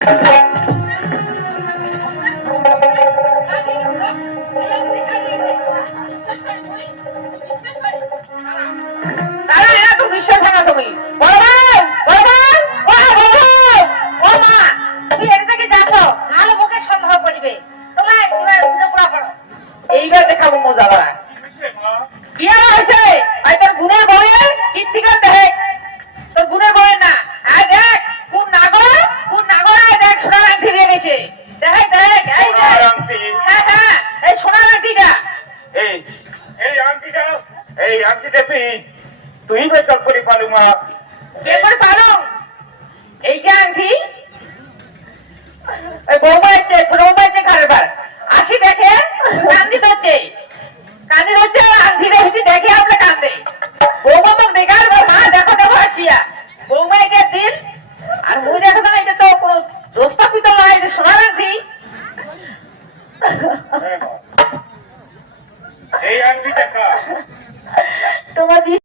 বিশ্বাস হয় না তুমি? এইবার দেখাবো মজা কি আমার হয়েছে? তোর গুণের বয়ে ইন্তিকার দেখ, তোর গুণের বয়ে না। আর দেখ কোন নাগর দেখ সোনার আংটি দিয়ে গেছে। দেখ দেখ এই হ্যাঁ হ্যাঁ এই সোনার আংটিটা, এই আংটিটা তুই বেচক করি পালু মা। কে করে পালো? এইটা আংটি বৌমা হচ্ছে, ছোট বৌমা হচ্ছে কারবার আসি দেখে কান্দি হচ্ছে আর আংটি রেখে দেখে আমরা কান্দে। বৌমা তো বেকার মা দেখো দেখো আসিয়া বৌমা এটা দিন আর মুই দেখো না, এটা তো কোনো দোস্তা পিতল নয়, এটা সোনার আংটি। এই আংটি দেখা তোমার দিয়ে